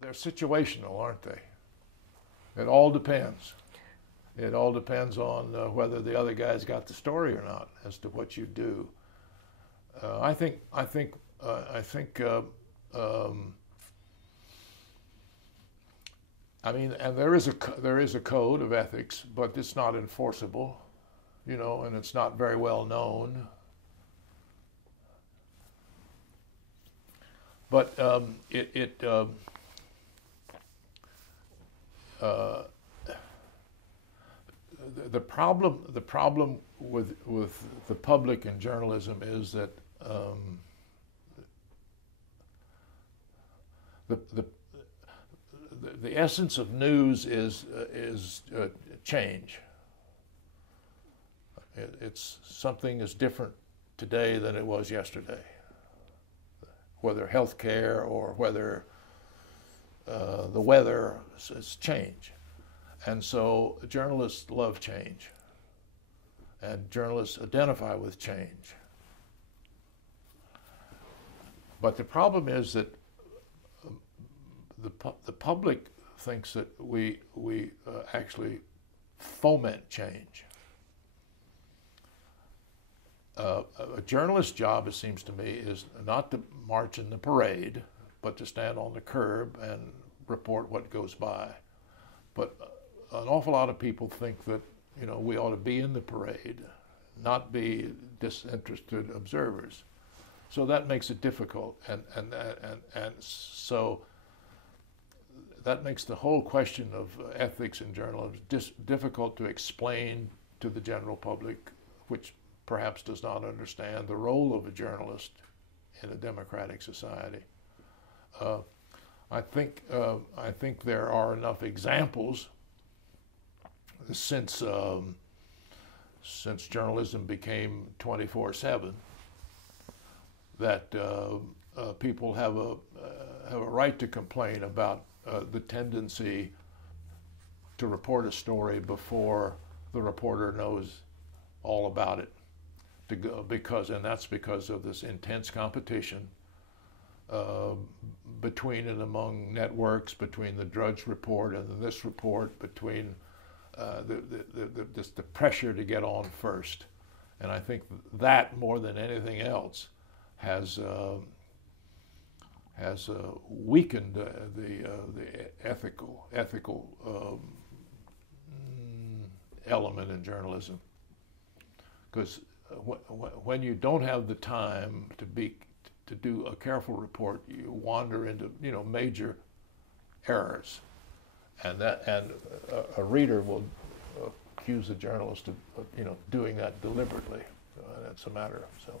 they're situational, aren't they? It all depends. It all depends on whether the other guy's got the story or not as to what you do. I think. I mean, and there is a code of ethics, but it's not enforceable, you know, and it's not very well known. But uh, the problem with the public and journalism is that the, the the essence of news is change. It's something is different today than it was yesterday, whether healthcare or whether the weather is change. And so journalists love change, and journalists identify with change. But the problem is that the public thinks that we actually foment change. A journalist's job, it seems to me, is not to march in the parade, but to stand on the curb and report what goes by. But an awful lot of people think that, you know, we ought to be in the parade, not be disinterested observers. So that makes it difficult, and so that makes the whole question of ethics in journalism difficult to explain to the general public, which perhaps does not understand the role of a journalist in a democratic society. I think there are enough examples since journalism became 24/7 that people have a right to complain about the tendency to report a story before the reporter knows all about it, and that's because of this intense competition between and among networks, between the Drudge Report and this report, between the pressure to get on first. And I think that more than anything else has weakened the ethical element in journalism, because when you don't have the time to do a careful report, you wander into, you know, major errors, and a reader will accuse the journalist of, you know, doing that deliberately. That's a matter of so.